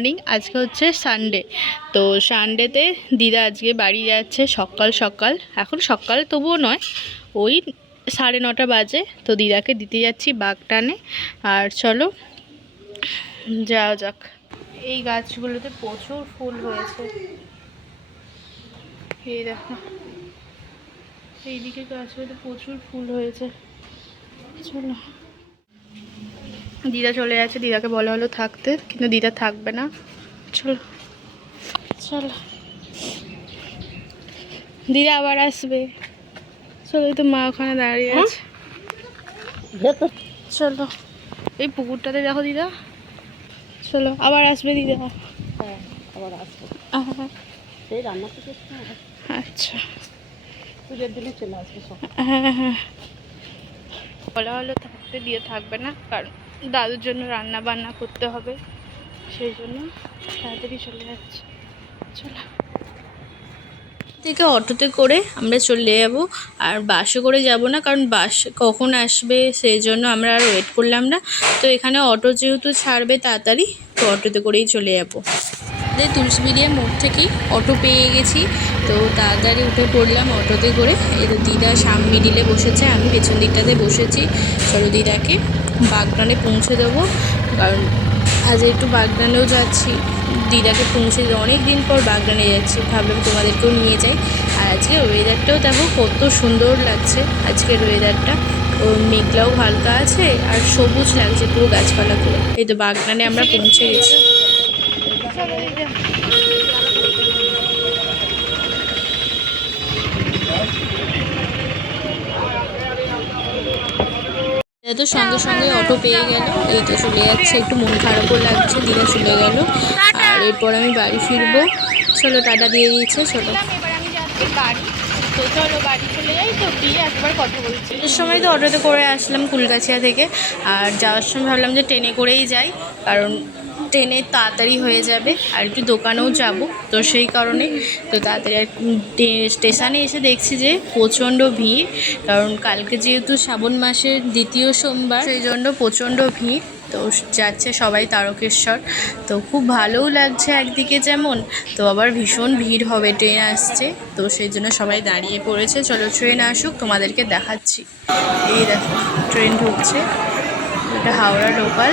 Morning, আজকে হচ্ছে Sunday তো সানডেতে দিদা আজকে বাড়ি যাচ্ছে সকাল সকাল। এখন সকাল তবুও নয়, ওই সাড়ে নটা বাজে। তো দিদাকে দিতে যাচ্ছি বাগটানে আর চলো, যাওয়া যাক। এই গাছগুলোতে প্রচুর ফুল হয়েছে। এই দেখো, এইদিকে গাছগুলোতে প্রচুর ফুল হয়েছে। চলো। দিদা চলে যাচ্ছে দিদাকে বলা হলো থাকতে কিন্তু দিদা থাকবে না। চলো। চলো। দিদা আবার আসবে। চলো তো মা ওখানে দাঁড়িয়ে আছে। চলো। এই পুকুরটাতে দেখো দিদা। চলো আবার আসবে দিদা। হ্যাঁ আবার আসব। সেই রান্না আচ্ছা। পুজোর দিনে চলে আসবে হ্যাঁ হ্যাঁ। বলা হলো থাকতে দিয়ে থাকবে না কারণ দাদুর জন্য রান্না বান্না করতে হবে। সেই জন্য তাড়াতাড়ি চলে যাচ্ছে। চলো। থেকে অটোতে করে আমরা চলে যাব, আর বাসে করে যাব না, কারণ বাস কখন আসবে সেই জন্য আমরা আর ওয়েট করলাম না। তো এখানে অটো যেহেতু ছাড়বে তাড়াতাড়ি, তো অটোতে করেই চলে যাব। তুলসী মিলিয়ে মোড় থেকেই অটো পেয়ে গেছি। তো তাড়াতাড়ি উঠে পড়লাম অটোতে করে। তো দিদা সাম মিডিলে বসেছে, আমি পেছন দিকটাতে বসেছি। চলো দিদাকে বাগনানে পৌঁছে দেবো। কারণ আজ একটু বাগনানেও যাচ্ছি। দিদাকে পৌঁছে অনেক দিন পর বাগনানে যাচ্ছি। ভাবলাম তোমাদেরকেও নিয়ে যাই। আর আজকে ওয়েদারটাও দেখো কত সুন্দর লাগছে আজকের ওয়েদারটা মেঘলাও হালকা আছে আর সবুজ লাগছে পুরো গাছপালাগুলো এই তো বাগনানে আমরা পৌঁছে গেছি। তো সঙ্গে সঙ্গে অটো পেয়ে গেল। এই তো চলে যাচ্ছে। একটু মন খারাপও লাগছে দিদা চলে গেল। আর এরপর আমি বাড়ি ফিরবো। চলো টাটা দিয়ে দিয়েছে চলো। তো চলো বাড়ি চলে যাই তো দিয়ে একবার কথা বলছি। এর সময় তো অটোতে করে আসলাম কুলগাছিয়া থেকে। আর যাওয়ার সময় ভাবলাম যে ট্রেনে করেই যাই। কারণ ট্রেনে তাড়াতাড়ি হয়ে যাবে। আর একটু দোকানেও যাব। তো সেই কারণে তো তাড়াতাড়ি আর স্টেশনে এসে দেখছি যে প্রচণ্ড ভিড়। কারণ কালকে যেহেতু শ্রাবণ মাসের দ্বিতীয় সোমবার, সেই জন্য প্রচণ্ড ভিড়। তো যাচ্ছে সবাই তারকেশ্বর। তো খুব ভালোও লাগছে একদিকে যেমন, তো আবার ভীষণ ভিড় হবে, ট্রেন আসছে। তো সেই জন্য সবাই দাঁড়িয়ে পড়েছে। চলো ট্রেন আসুক, তোমাদেরকে দেখাচ্ছি। এই দেখো, ট্রেন ঢুকছে। এটা হাওড়া লোকাল।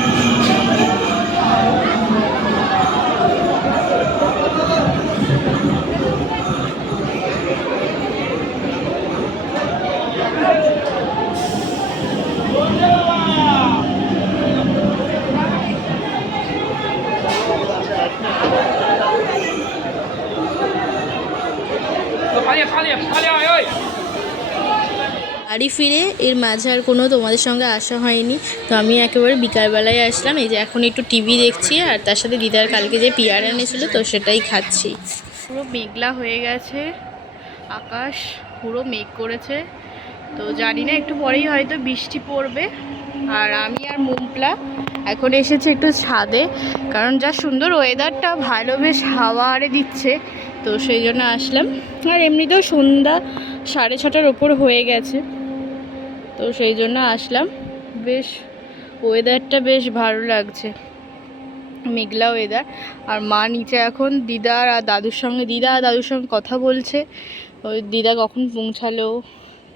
বাড়ি ফিরে এর মাঝে আর কোনো তোমাদের সঙ্গে আসা হয়নি। তো আমি একেবারে বিকালবেলায় আসলাম, এই যে এখন একটু টিভি দেখছি আর তার সাথে দিদার কালকে যে পিয়ার এনেছিলো তো সেটাই খাচ্ছি। পুরো মেঘলা হয়ে গেছে, আকাশ পুরো মেঘ করেছে। তো জানি না, একটু পরেই হয়তো বৃষ্টি পড়বে। আর আমি আর মুমপলা এখন এসেছি একটু ছাদে, কারণ যা সুন্দর ওয়েদারটা ভালো বেশ হাওয়া আরে দিচ্ছে। তো সেই জন্য আসলাম। আর এমনিতেও সন্ধ্যা সাড়ে ছটার ওপর হয়ে গেছে। তো সেই জন্য আসলাম। বেশ ওয়েদারটা বেশ ভালো লাগছে। মেঘলা ওয়েদার আর মা নিচে এখন দিদার আর দাদুর সঙ্গে, দিদা আর দাদুর সঙ্গে কথা বলছে। ওই দিদা কখন পৌঁছালো,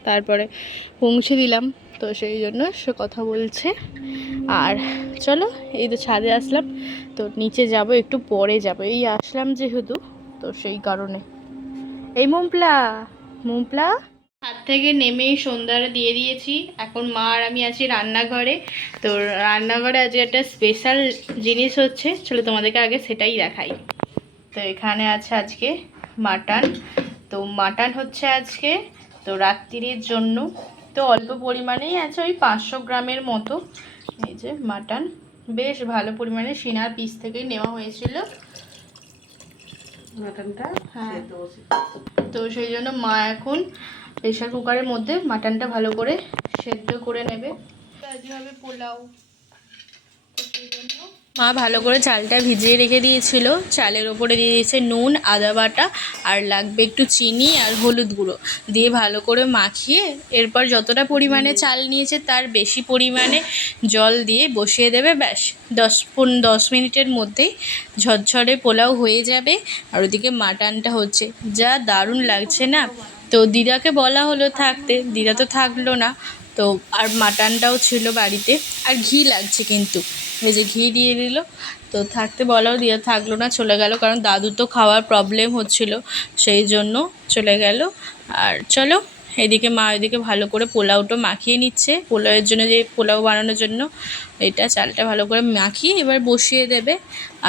তারপরে পৌঁছে দিলাম। তো সেই জন্য সে কথা বলছে। আর চলো, এই তো ছাদে আসলাম। তো নিচে যাব, একটু পরে যাব। এই আসলাম যেহেতু, তো সেই কারণে। এই মুমপলা মুমপলা? হাত থেকে নেমেই সন্ধ্যাটা দিয়ে দিয়েছি। এখন মা আর আমি আছি রান্নাঘরে। তো রান্নাঘরে আজকে একটা স্পেশাল জিনিস হচ্ছে, চলো তোমাদেরকে আগে সেটাই দেখাই। তো এখানে আছে আজকে মাটন। তো মাটন হচ্ছে আজকে তো রাত্রির জন্য। তো অল্প পরিমাণেই আছে ওই পাঁচশো গ্রামের মতো। এই যে মাটন। বেশ ভালো পরিমাণে সিনার পিস থেকেই নেওয়া হয়েছিল। মাটনটা হ্যাঁ। তো সেই জন্য মা এখন প্রেশার কুকারের মধ্যে মাটনটা ভালো করে সেদ্ধ করে নেবে আজকে হবে পোলাও সেই জন্য মা ভালো করে চালটা ভিজিয়ে রেখে দিয়েছিল। চালের ওপরে দিয়ে দিয়েছে নুন আদা বাটা আর লাগবে একটু চিনি আর হলুদ গুঁড়ো। দিয়ে ভালো করে মাখিয়ে এরপর যতটা পরিমাণে চাল নিয়েছে তার বেশি পরিমাণে জল দিয়ে বসিয়ে দেবে ব্যাস। দশ পন দশ মিনিটের মধ্যেই ঝরঝরে পোলাও হয়ে যাবে আর ওদিকে মাটনটা হচ্ছে। যা দারুণ লাগছে না। তো দিদাকে বলা হলো থাকতে দিদা তো থাকল না। তো আর মাটনটাও ছিল বাড়িতে। আর ঘি লাগছে কিন্তু। এই যে ঘি দিয়ে দিল। তো থাকতে বলাও দিয়ে থাকল না, চলে গেল। কারণ দাদু তো খাওয়ার প্রবলেম হচ্ছিল। সেই জন্য চলে গেল। আর চলো, এদিকে মা এদিকে ভালো করে পোলাওটা মাখিয়ে নিচ্ছে। পোলাওয়ের জন্য যে পোলাও বানানোর জন্য এটা চালটা ভালো করে মাখিয়ে এবার বসিয়ে দেবে।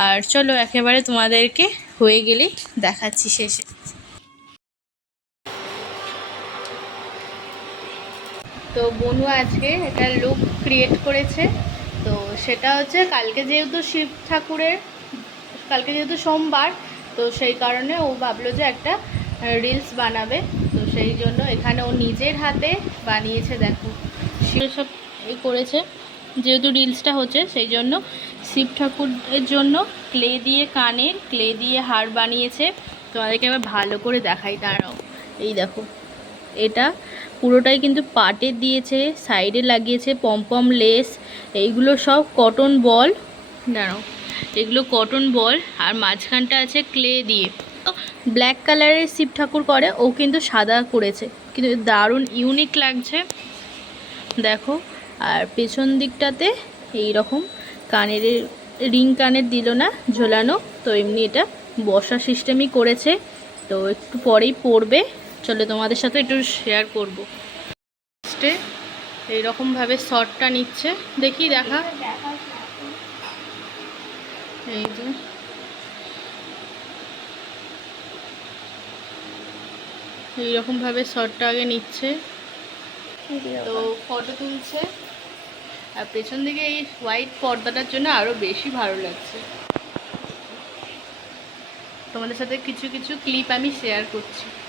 আর চলো, একেবারে তোমাদেরকে হয়ে গেলেই দেখাচ্ছি শেষে। তো বনু আজকে একটা লুক ক্রিয়েট করেছে। তো সেটা হচ্ছে কালকে যেহেতু শিব ঠাকুরের, কালকে যেহেতু সোমবার, তো সেই কারণে ও ভাবলো যে একটা রিলস বানাবে। তো সেই জন্য এখানে ও নিজের হাতে বানিয়েছে, দেখো। সব করেছে, যেহেতু রিলসটা হচ্ছে, সেই জন্য শিব ঠাকুরের জন্য ক্লে দিয়ে কানের ক্লে দিয়ে হার বানিয়েছে। তোমাদেরকে এবার ভালো করে দেখাই, দাঁড়াও। এই দেখো, এটা পুরোটাই কিন্তু পাটের দিয়েছে, সাইডে লাগিয়েছে পমপম লেস, এইগুলো সব কটন বল দাঁড়াও, এগুলো কটন বল আর মাঝখানটা আছে ক্লে দিয়ে। ব্ল্যাক কালারের শিব ঠাকুর করে, ও কিন্তু সাদা করেছে। কিন্তু দারুণ ইউনিক লাগছে। দেখো, আর পেছন দিকটাতে এই রকম কানের রিং কানের দিল না, ঝোলানো, তো এমনি এটা বসা সিস্টেমই করেছে। তো একটু পরেই পড়বে চলো তোমাদের সাথে একটু শেয়ার করব। ফার্স্টে এইরকমভাবে শর্টটা নিচ্ছে। দেখি, দেখা। এই যে। এইরকমভাবে শর্টটা আগে নিচ্ছে। তো ফটো তুলছে। আর পেছন দিকে এই হোয়াইট পর্দাটার জন্য আরও বেশি ভালো লাগছে। তোমাদের সাথে কিছু কিছু ক্লিপ আমি শেয়ার করছি।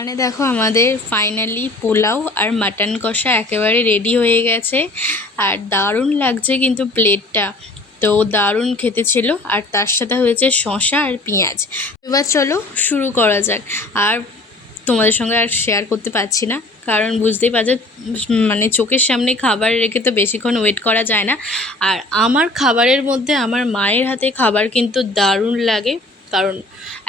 এখানে দেখো আমাদের ফাইনালি পোলাও আর মাটন কষা একেবারে রেডি হয়ে গেছে। আর দারুণ লাগছে কিন্তু প্লেটটা তো দারুণ খেতে ছিল, আর তার সাথে হয়েছে শশা আর পেঁয়াজ। এবার চলো শুরু করা যাক। আর তোমাদের সঙ্গে আর শেয়ার করতে পারছি না, কারণ বুঝতেই পারছ মানে চোখের সামনে খাবার রেখে তো বেশিক্ষণ ওয়েট করা যায় না। আর আমার খাবারের মধ্যে আমার মায়ের হাতে খাবার কিন্তু দারুণ লাগে, কারণ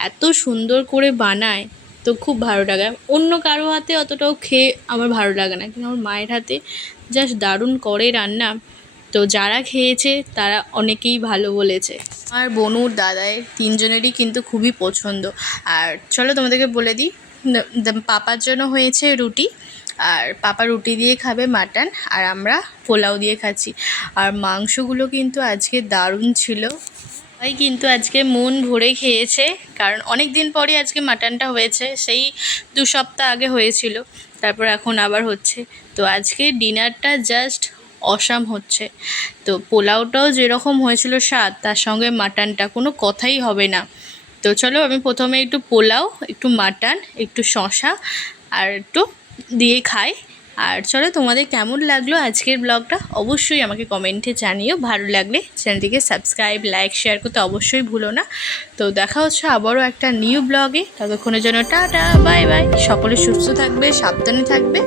এত সুন্দর করে বানায়। তো খুব ভালো লাগে। অন্য কারও হাতে অতটাও খেয়ে আমার ভালো লাগে না। কিন্তু আমার মায়ের হাতে জাস্ট দারুণ করে রান্না। তো যারা খেয়েছে, তারা অনেকেই ভালো বলেছে। আর বনুর দাদায়ের তিনজনেরই কিন্তু খুবই পছন্দ। আর চলো তোমাদেরকে বলে দিই পাপার জন্য হয়েছে রুটি। আর পাপা রুটি দিয়ে খাবে মাটন, আর আমরা পোলাও দিয়ে খাচ্ছি। আর মাংসগুলো কিন্তু আজকে দারুণ ছিল। সবাই কিন্তু আজকে মন ভরে খেয়েছে, কারণ অনেক দিন পরই আজকে মাটনটা হয়েছে, সেই দু সপ্তাহ আগে হয়েছিল, তারপর এখন আবার হচ্ছে। তো আজকে ডিনারটা জাস্ট অসাম হচ্ছে। তো পোলাওটাও যেরকম হয়েছিল স্বাদ, তার সঙ্গে মাটনটা কোনো কথাই হবে না। তো চলো আমি প্রথমে একটু পোলাও, একটু মাটন, একটু শশা আর একটু দিয়ে খাই। আর চলো, তোমাদের কেমন লাগল আজকের ব্লগটা? অবশ্যই আমাকে কমেন্টে জানিও। ভালো লাগলে চ্যানেলটিকে সাবস্ক্রাইব লাইক শেয়ার করতে অবশ্যই ভুলো না। তো দেখা হচ্ছে আবারও একটা নিউ ব্লগে ততক্ষণের জন্য টাটা বাই বাই সকলে সুস্থ থাকবে, সাবধানে থাকবে।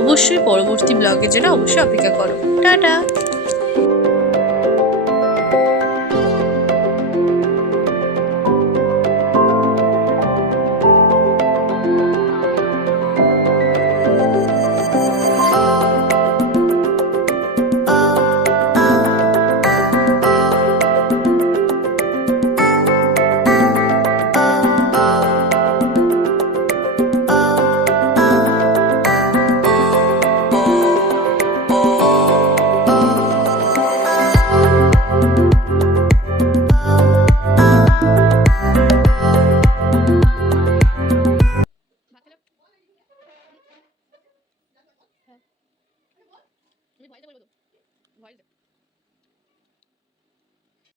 অবশ্যই পরবর্তী ব্লগে জন্য অবশ্যই অপেক্ষা করো। টাটা!